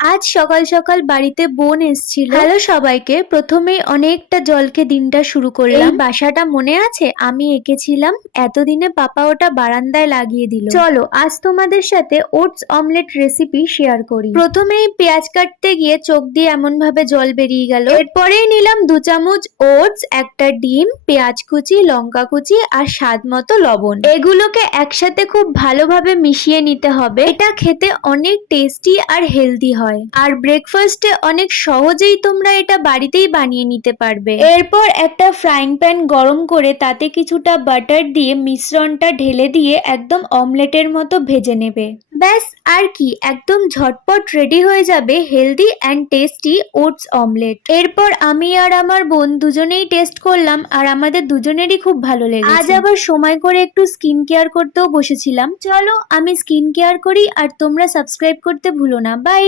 আজ সকাল সকাল বাড়িতে বোন এসেছিল। হ্যালো সবাইকে, প্রথমেই অনেকটা জলকে দিনটা শুরু করলাম। এই বাসাটা মনে আছে আমি এঁকেছিলাম, এতদিনে পাপা ওটা বারান্দায় লাগিয়ে দিল। চলো আজ তোমাদের সাথে ওটস অমলেট রেসিপি শেয়ার করি। প্রথমেই পেঁয়াজ কাটতে গিয়ে চোখ দিয়ে এমন ভাবে জল বেরিয়ে গেল। এরপরেই নিলাম 2 চামচ ওটস, একটা ডিম, পেঁয়াজ কুচি, লঙ্কা কুচি আর স্বাদ মতো লবণ। এগুলোকে একসাথে খুব ভালোভাবে মিশিয়ে নিতে হবে। এটা খেতে অনেক টেস্টি আর হেলদি হয়, আর ব্রেকফাস্টে অনেক সহজেই তোমরা এটা বাড়িতেই বানিয়ে নিতে পারবে। এরপর একটা ফ্রাইং প্যান গরম করে তাতে কিছুটা বাটার দিয়ে মিশ্রণটা ঢেলে দিয়ে একদম অমলেটের মতো ভেজে নেবে। ব্যাস, আর কি, একদম ঝটপট রেডি হয়ে যাবে healthy and tasty oats omelette. এরপর আমি আর আমার বোন দুজনেই টেস্ট করলাম, আর আমাদের দুজনেরই খুব ভালো লেগেছে। আজ আবার সময় করে একটু স্কিন কেয়ার করতেও বসেছিলাম। চলো আমি স্কিন কেয়ার করি, আর তোমরা সাবস্ক্রাইব করতে ভুলো না। বাই।